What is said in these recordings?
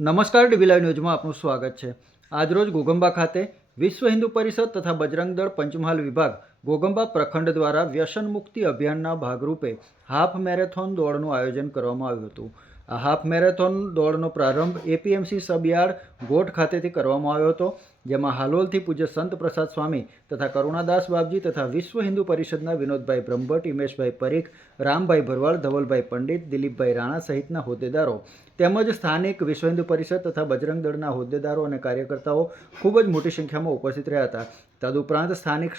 નમસ્કાર ડીવી લાઈવ ન્યૂઝમાં આપનું સ્વાગત છે. આજરોજ ગોગંબા ખાતે વિશ્વ હિન્દુ પરિષદ તથા બજરંગ દળ પંચમહાલ વિભાગ ગોગંબા પ્રખંડ દ્વારા વ્યસન મુક્તિ અભિયાનના ભાગરૂપે હાફ મેરેથોન દોડનું આયોજન કરવામાં આવ્યું હતું. આ હાફ મેરેથોન દોડનો પ્રારંભ એપીએમસી સબયાર્ડ ગોઠ ખાતેથી કરવામાં આવ્યો હતો. જેમાં હાલોલથી પૂજ્ય સંત પ્રસાદ સ્વામી તથા કરુણાદાસ બાપજી તથા વિશ્વ હિન્દુ પરિષદના વિનોદભાઈ બ્રહ્મભટ્ટ, ઇમેશભાઈ પરીખ, રામભાઈ ભરવાડ, ધવલભાઈ પંડિત, દિલીપભાઈ રાણા સહિતના હોદ્દેદારો તેમજ સ્થાનિક વિશ્વ હિન્દુ પરિષદ તથા બજરંગ દળના હોદ્દેદારો અને કાર્યકર્તાઓ ખૂબ જ મોટી સંખ્યામાં ઉપસ્થિત રહ્યા હતા. તદુપરાંત સ્થાનિક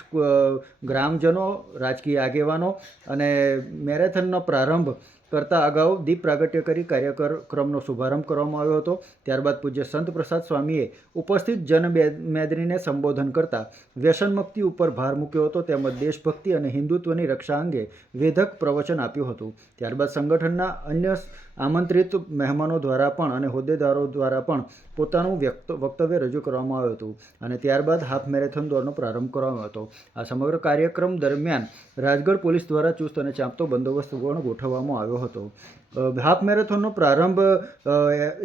ગ્રામજનો, રાજકીય આગેવાનો અને મેરેથોનનો પ્રારંભ કરતા અગાઉ દીપ પ્રાગટ્ય કરી કાર્યક્રમનો શુભારંભ કરવામાં આવ્યો હતો. ત્યારબાદ પૂજ્ય સંત પ્રસાદ સ્વામીએ ઉપસ્થિત જન મેદનીને સંબોધન કરતા વ્યસનમુક્તિ ઉપર ભાર મૂક્યો હતો તેમજ દેશભક્તિ અને હિન્દુત્વની રક્ષા અંગે વેધક પ્રવચન આપ્યું હતું. ત્યારબાદ સંગઠનના અન્ય આમંત્રિત મહેમાનો દ્વારા પણ અને હોદ્દેદારો દ્વારા પણ પોતાનું વ્યક્ત, વક્તવ્ય રજૂ કરવામાં આવ્યું હતું અને ત્યારબાદ હાફ મેરેથોન દોડનો પ્રારંભ કરવામાં આવ્યો હતો. આ સમગ્ર કાર્યક્રમ દરમિયાન રાજગઢ પોલીસ દ્વારા ચુસ્ત અને ચાંપતો બંદોબસ્ત પણ ગોઠવવામાં આવ્યો હતો. હાફ મેરેથોનનો પ્રારંભ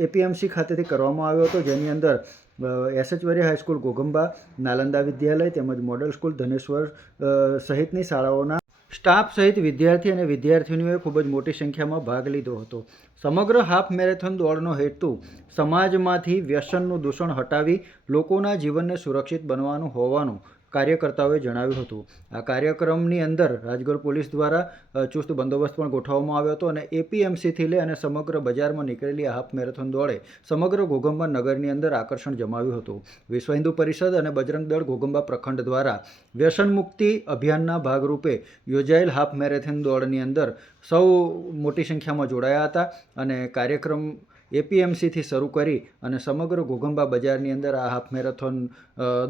એપીએમસી ખાતેથી કરવામાં આવ્યો હતો, જેની અંદર એસએચવરી હાઈસ્કૂલ ગોગંબા, નાલંદા વિદ્યાલય તેમજ મોડલ સ્કૂલ ધનેશ્વર સહિતની શાળાઓના સ્ટાફ સહિત વિદ્યાર્થી અને વિદ્યાર્થીનીઓએ ખૂબ જ મોટી સંખ્યામાં ભાગ લીધો હતો. સમગ્ર હાફ મેરેથોન દોડનો હેતુ સમાજમાંથી વ્યસનનું દૂષણ હટાવી લોકોના જીવનને સુરક્ષિત બનવાનું હોવાનું કાર્યકર્તાઓએ જણાવ્યું હતું. આ કાર્યક્રમની અંદર રાજગઢ પોલીસ દ્વારા ચુસ્ત બંદોબસ્ત પણ ગોઠવવામાં આવ્યો હતો અને એપીએમસીથી લઈ અને સમગ્ર બજારમાં નીકળેલી હાફ મેરેથોન દોડે સમગ્ર ઘોઘંબા નગરની અંદર આકર્ષણ જમાવ્યું હતું. વિશ્વ હિન્દુ પરિષદ અને બજરંગ દળ ઘોઘંબા પ્રખંડ દ્વારા વ્યસન મુક્તિ અભિયાનના ભાગરૂપે યોજાયેલ હાફ મેરેથોન દોડની અંદર સૌ મોટી સંખ્યામાં જોડાયા હતા અને કાર્યક્રમ એપીએમસીથી શરૂ કરી અને સમગ્ર ઘોઘંબા બજારની અંદર આ હાફ મેરેથોન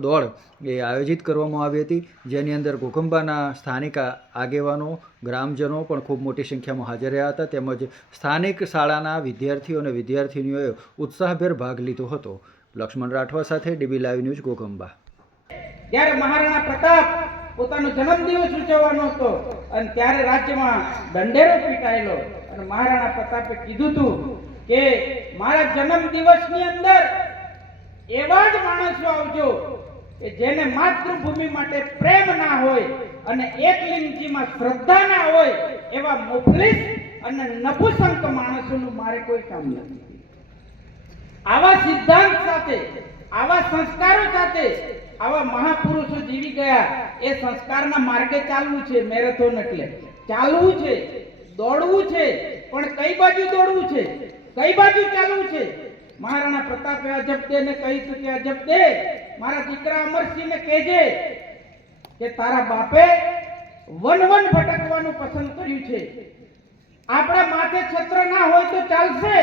દોડ એ આયોજિત કરવામાં આવી હતી. જેની અંદર ઘોઘંબાના સ્થાનિક આગેવાનો, ગ્રામજનો પણ ખૂબ મોટી સંખ્યામાં હાજર રહ્યા હતા. તેમજ સ્થાનિક શાળાના વિદ્યાર્થીઓ અને વિદ્યાર્થિનીઓએ ઉત્સાહભેર ભાગ લીધો હતો. લક્ષ્મણ રાઠવા સાથે ડીબી લાઈવ ન્યૂઝ ઘોઘંબા. ત્યારે મહારાણા પ્રતાપ પોતાનો જન્મદિવસ ઉજવવાનો હતો અને ત્યારે રાજ્યમાં દંડેરો પીટાયેલો અને મહારાણા પ્રતાપે કીધું હતું કે મારા જન્મ દિવસની અંદર એવા જ માણસો આવજો કે જેને માતૃભૂમિ માટે પ્રેમ ના હોય અને એકલિંગજીમાં શ્રદ્ધા ના હોય એવા મુફલિસ અને નપુસંક માણસોનું મારે કોઈ કામ નથી. આવા સિદ્ધાંત સાથે, આવા સંસ્કારો સાથે આવા મહાપુરુષો જીવી ગયા, એ સંસ્કારના માર્ગે ચાલવું છે, મેરેથોન એટલે. ચાલવું છે, દોડવું છે, પણ કઈ બાજુ દોડવું છે? કઈ બાજુ ચાલવું છે? મહારાણા પ્રતાપે અજબદે ને કહ્યું કે અજબદે મારા દીકરા અમરસિંહને કહેજે કે તારા બાપે વન વન ભટકવાનું પસંદ કર્યું છે. આપણા માથે છત્ર ના હોય તો ચાલશે.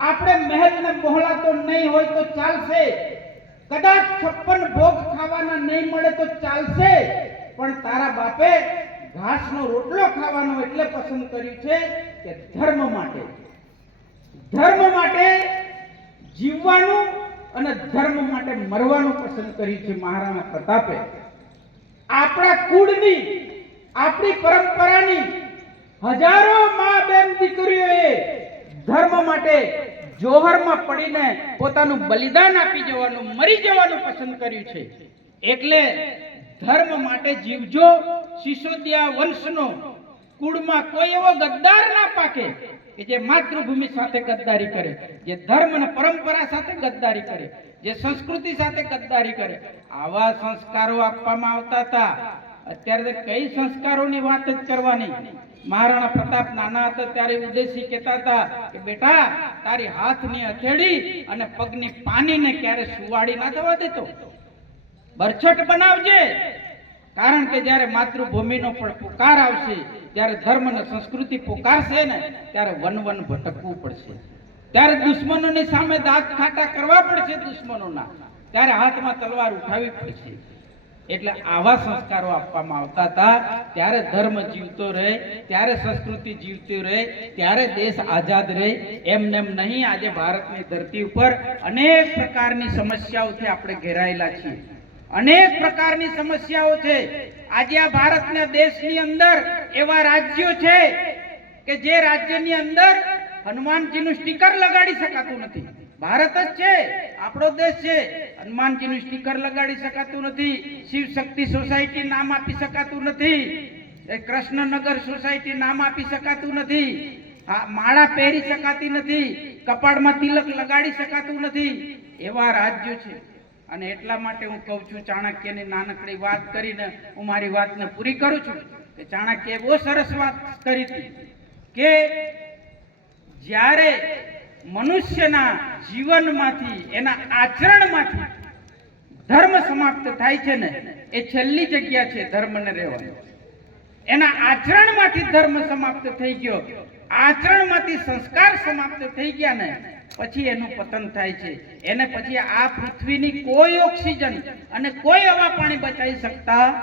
આપણે મહેલ ને મોહલા નહીં હોય તો ચાલશે. કદાચ છપ્પન ભોગ ખાવાના નહીં મળે તો ચાલશે. પણ તારા બાપે ઘાસનો રોટલો ખાવાનો એટલે પસંદ કર્યું છે કે ધર્મ માટે ધર્મ માટે જીવવાનું અને ધર્મ માટે મરવાનું પસંદ કર્યું છે મહારાણા પ્રતાપે. આપણા કુળની, આપણી પરંપરાની હજારો મા બેન દીકરીઓએ ધર્મ માટે જોહરમાં પડીને પોતાનું બલિદાન આપી જવાનું, મરી જવાનું પસંદ કર્યું છે. એટલે ધર્મ માટે જીવજો, સિસોદિયા વંશનો કુળમાં કોઈ એવો ગદ્દાર ના પાકે કે જે માતૃભૂમિ સાથે ગદ્દારી કરે, જે ધર્મ અને પરંપરા સાથે ગદ્દારી કરે, જે સંસ્કૃતિ સાથે ગદ્દારી કરે, આવા સંસ્કારો આપવામાં આવતા હતા. અત્યારે કઈ સંસ્કારોની વાત જ કરવાની? મહારાણા પ્રતાપ નાના હતા ત્યારે ઉદેશી કહેતા હતા કે, બેટા, તારી હાથની હથેળી અને પગની પાનીને ક્યારે સુવાડી ના થવા દેતો? બરછટ બનાવજે. કારણ કે જ્યારે માતૃભૂમિનો પણ પુકાર આવશે ત્યારે ધર્મ અને સંસ્કૃતિ પોકારશે ને, ત્યારે વન વન ભટકવું પડશે. ત્યારે દુશ્મનોની સામે દાંત ખાટા કરવા પડશે દુશ્મનોના. ત્યારે હાથમાં તલવાર ઉઠાવી પડશે. એટલે આવા સંસ્કારો આપવામાં આવતા હતા. ત્યારે ધર્મ જીવતો રહે, ત્યારે સંસ્કૃતિ જીવતી રહે, ત્યારે દેશ આઝાદ રહે. એમ નહીં, આજે ભારતની ધરતી ઉપર અનેક પ્રકારની સમસ્યાઓથી આપણે ઘેરાયેલા છીએ. અનેક પ્રકારની સમસ્યાઓ છે. આજે આ ભારતના દેશની અંદર એવા રાજ્યો છે કે જે રાજ્યની અંદર હનુમાનજીનું સ્ટીકર લગાડી શકાતું નથી. ભારત જ છે, આપણો દેશ છે. હનુમાનજીનું સ્ટીકર લગાડી શકાતું નથી, શિવ શક્તિ સોસાયટી નામ આપી શકાતું નથી કૃષ્ણનગર સોસાયટી નામ આપી શકાતું નથી માળા પહેરી શકાતી નથી, કપાળમાં તિલક લગાડી શકાતું નથી. એવા રાજ્યો છે. અને એટલા માટે હું કહું છું, ચાણક્યની નાનકડી વાત કરીને હું મારી વાતને પૂરી કરું છું કે ચાણક્યએ બહુ સરસ વાત કરી હતી કે જ્યારે મનુષ્યના જીવનમાંથી, એના આચરણમાંથી ધર્મ સમાપ્ત થાય છે ને, એ છેલ્લી જગ્યા છે ધર્મને રહેવાની. એના આચરણમાંથી ધર્મ સમાપ્ત થઈ ગયો. આચરણમાંથી સંસ્કાર સમાપ્ત થઈ ગયા ને પછી એનું પતન થાય છે. એને પછી આ પૃથ્વીની કોઈ ઓક્સિજન અને કોઈ હવા પાણી બચાવી શકતા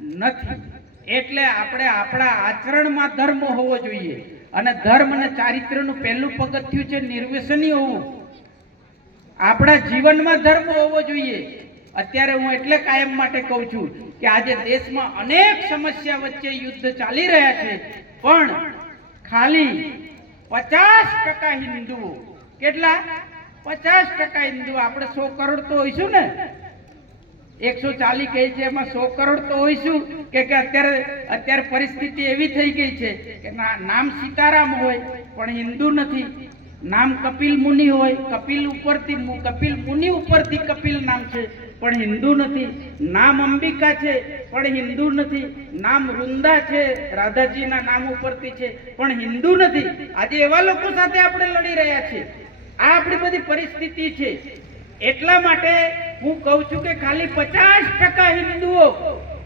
નથી. એટલે આપણે આપણા આચરણમાં ધર્મ હોવો જોઈએ. અને ધર્મ અને ચારિત્રનું પહેલું પગથિયું છે નિર્વ્યસની હોવું. આપણા જીવનમાં ધર્મ હોવો જોઈએ. અત્યારે હું એટલે કાયમ માટે કહું છું કે આજે દેશમાં અનેક સમસ્યા વચ્ચે યુદ્ધ ચાલી રહ્યા છે. પણ ખાલી પચાસ ટકા હિન્દુઓ કેટલા? પચાસ ટકા હિન્દુ આપણે સો કરોડ તો હોઈશું ને? એકસો ચાલીસ કહે છે, એમાં સો કરોડ તો હોઈશું. કે અત્યારે અત્યારે પરિસ્થિતિ એવી થઈ ગઈ છે કે નામ સીતારામ હોય, પણ હિન્દુ નથી. નામ કપિલ મુનિ હોય, કપિલ ઉપરથી કપિલ મુનિ ઉપરથી કપિલ નામ છે, પણ હિન્દુ નથી. નામ અંબિકા છે, પણ હિન્દુ નથી. નામ વૃંદા છે, રાધાજીના નામ ઉપરથી છે, પણ હિન્દુ નથી. આજે એવા લોકો સાથે આપણે લડી રહ્યા છીએ. આ આપણી બધી પરિસ્થિતિ છે. એટલા માટે હું કહું છું કે ખાલી પચાસ ટકા હિન્દુઓ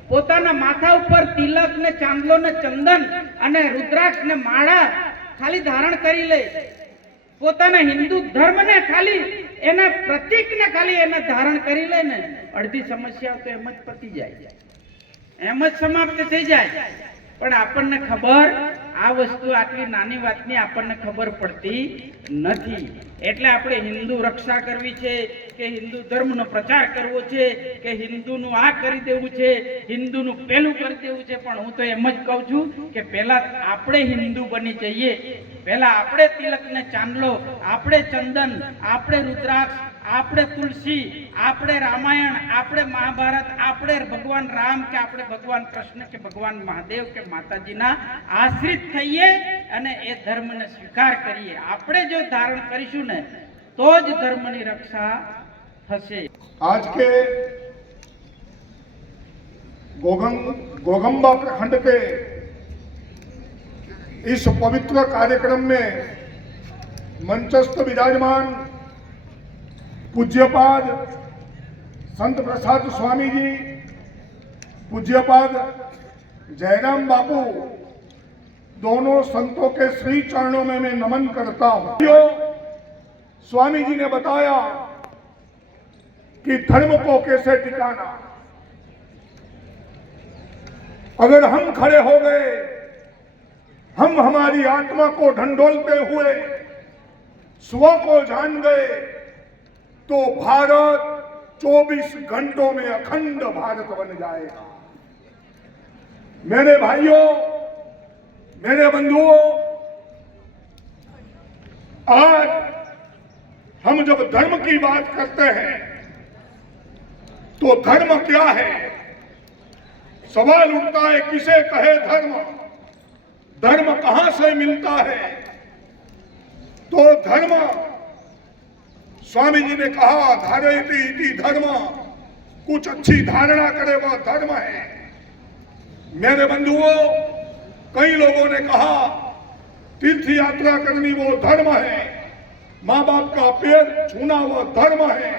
પોતાના માથા ઉપર તિલક ને ચાંદલો ને ચંદન અને રુદ્રાક્ષ ને માળા ખાલી ધારણ કરી લે. પોતાના હિન્દુ ધર્મને ખાલી એના પ્રતિકને ખાલી એને ધારણ કરી લે ને અડધી સમસ્યાઓ તો એમ જ પતી જાય. એમ જ સમાપ્ત થઈ જાય. પણ આપણને ખબર આ વસ્તુ આટલી નાની વાતની આપણને ખબર પડતી નથી. એટલે આપણે હિન્દુ રક્ષા કરવી છે, કે હિન્દુ ધર્મનો પ્રચાર કરવો છે, કે હિન્દુનું આ કરી દેવું છે, હિન્દુનું પેલું કરી દેવું છે, પણ હું તો એમ જ કહું છું કે પહેલા આપણે હિન્દુ બની જઈએ. પહેલા આપણે તિલકને ચાંદલો, આપણે ચંદન, આપણે રુદ્રાક્ષ આપણે તુલસી આપણે રામાયણ આપણે મહાભારત આપણે ભગવાન રામ કે આપણે ભગવાન કૃષ્ણ કે ભગવાન મહાદેવ કે માતાજીના આશ્રિત થઈએ અને એ ધર્મને સ્વીકાર કરીએ આપણે જો ધારણ કરીશું ને તો જ ધર્મની રક્ષા થશે आज के गोगम गोगम्बा प्रखंड के इस पवित्र कार्यक्रम में मंचस्थ विराजमान पूज्यपाद संत प्रसाद स्वामी जी, पूज्यपाद जयराम बापू, दोनों संतों के श्री चरणों में मैं नमन करता हूँ। स्वामी जी ने बताया कि धर्म को कैसे टिकाना। अगर हम खड़े हो गए, हम हमारी आत्मा को ढंडोलते हुए स्व को जान गए तो भारत 24 घंटों में अखंड भारत बन जाएगा। मेरे भाइयों, मेरे बंधुओं, आज हम जब धर्म की बात करते हैं तो धर्म क्या है? सवाल उठता है, किसे कहे धर्म? धर्म कहाँ से मिलता है? तो धर्म स्वामी जी ने कहा इति धर्म। कुछ अच्छी धारणा करे वह धर्म है। मेरे बंधुओं, कई लोगों ने कहा तीर्थ यात्रा करनी वो धर्म है। माँ बाप का पैर छूना वो धर्म है।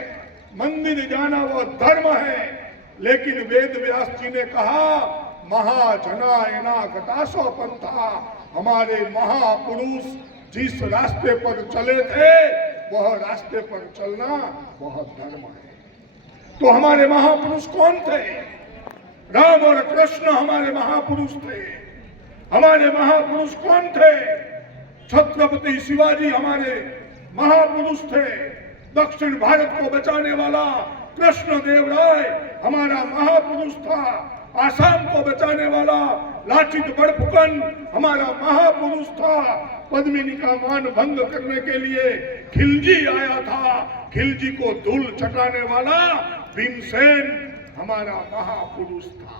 मंदिर जाना वो धर्म है। लेकिन वेद व्यास जी ने कहा महाजना एना गतासो पंथा। हमारे महापुरुष जिस रास्ते पर चले थे वह रास्ते पर चलना बहुत धर्म है। तो हमारे महापुरुष कौन थे? राम और कृष्ण हमारे महापुरुष थे। हमारे महापुरुष कौन थे? छत्रपति शिवाजी हमारे महापुरुष थे। दक्षिण भारत को बचाने वाला कृष्ण देव राय हमारा महापुरुष था। आसाम को बचाने वाला लाचित बड़फुकन हमारा महापुरुष था पद्मिनी का मान भंग करने के लिए खिलजी आया था खिलजी को धूल चटाने वाला भीमसेन हमारा महापुरुष था